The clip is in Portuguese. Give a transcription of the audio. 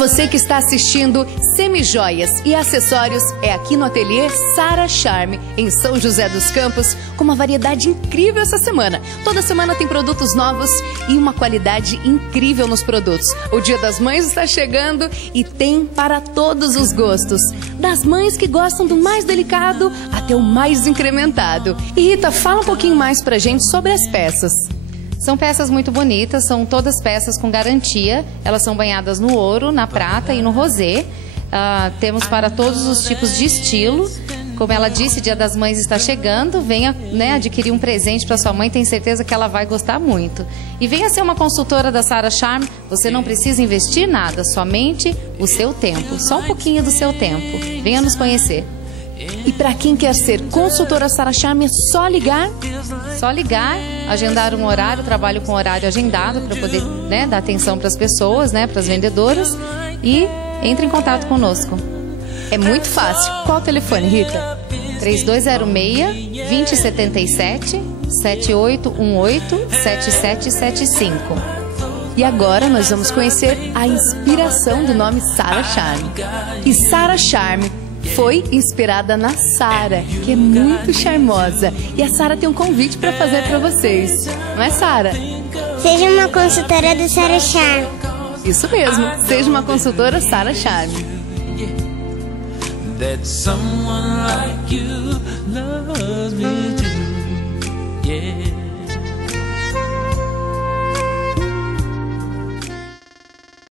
você que está assistindo, semijoias e acessórios é aqui no ateliê Sara Charme, em São José dos Campos, com uma variedade incrível essa semana. Toda semana tem produtos novos e uma qualidade incrível nos produtos. O Dia das Mães está chegando e tem para todos os gostos. Das mães que gostam do mais delicado até o mais incrementado. E Rita, fala um pouquinho mais pra gente sobre as peças. São peças muito bonitas, são todas peças com garantia. Elas são banhadas no ouro, na prata e no rosé. Temos para todos os tipos de estilo. Como ela disse, Dia das Mães está chegando. Venha, né, adquirir um presente para sua mãe, tenho certeza que ela vai gostar muito. E venha ser uma consultora da Sara Charme. Você não precisa investir nada, somente o seu tempo. Só um pouquinho do seu tempo. Venha nos conhecer. E para quem quer ser consultora Sara Charme, é só ligar? Só ligar, agendar um horário, trabalho com horário agendado para poder, né, dar atenção para as pessoas, né, para as vendedoras, e entre em contato conosco. É muito fácil. Qual o telefone, Rita? 3206-2077, 7818-7775. E agora nós vamos conhecer a inspiração do nome Sara Charme. E Sara Charme foi inspirada na Sara, que é muito charmosa. E a Sara tem um convite para fazer para vocês. Não é, Sara? Seja uma consultora do Sara Charme. Isso mesmo, seja uma consultora Sara Charme. That someone like you loves me too. Yeah.